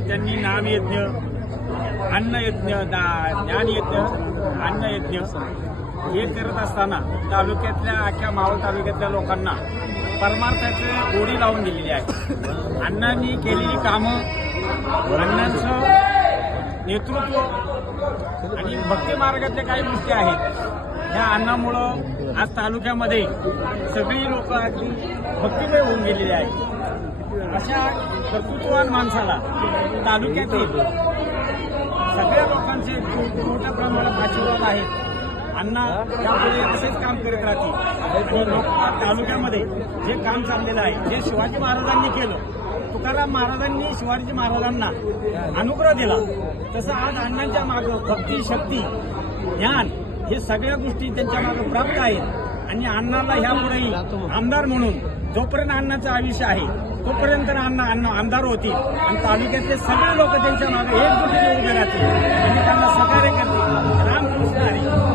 की त्यांनी नामयज्ञ, अन्नयज्ञ, ज्ञानयज्ञ, अन्नयज्ञ हे करत असताना तालुक्यातल्या अख्ख्या मावळ तालुक्यातल्या लोकांना परमार्थाची गोडी लावून दिलेली आहे. अण्णांनी केलेली कामं, अण्णांचं नेतृत्व आणि भक्ती मार्गातल्या काही गोष्टी आहेत ह्या अण्णामुळं आज तालुक्यामध्ये सगळी लोक अगदी भक्तिमय होऊन गेलेली आहेत. अशा कर्तृत्ववान माणसाला तालुक्यातील सगळ्या लोकांचे मोठ्या प्रमाणात आशीर्वाद आहेत. अण्णा यापुढे असेच काम करत राहतील आणि लोक तालुक्यामध्ये जे काम चाललेलं आहे, जे शिवाजी महाराजांनी केलं, तुकाराम महाराजांनी शिवाजी महाराजांना अनुग्रह दिला, तसं आज अण्णांच्या मागं भक्ती, शक्ती, ज्ञान हे सगळ्या गोष्टी त्यांच्या मागं प्राप्त आहेत. आणि अण्णाला ह्यापुढेही आमदार म्हणून जोपर्यंत अण्णाचं आयुष्य आहे तोपर्यंत अण्णा आमदार होतील आणि तालुक्यातले सगळे लोक त्यांच्या मागे एकजुटीने उभे राहतील आणि त्यांना सहकार्य करतील. रामकृष्ण हरी.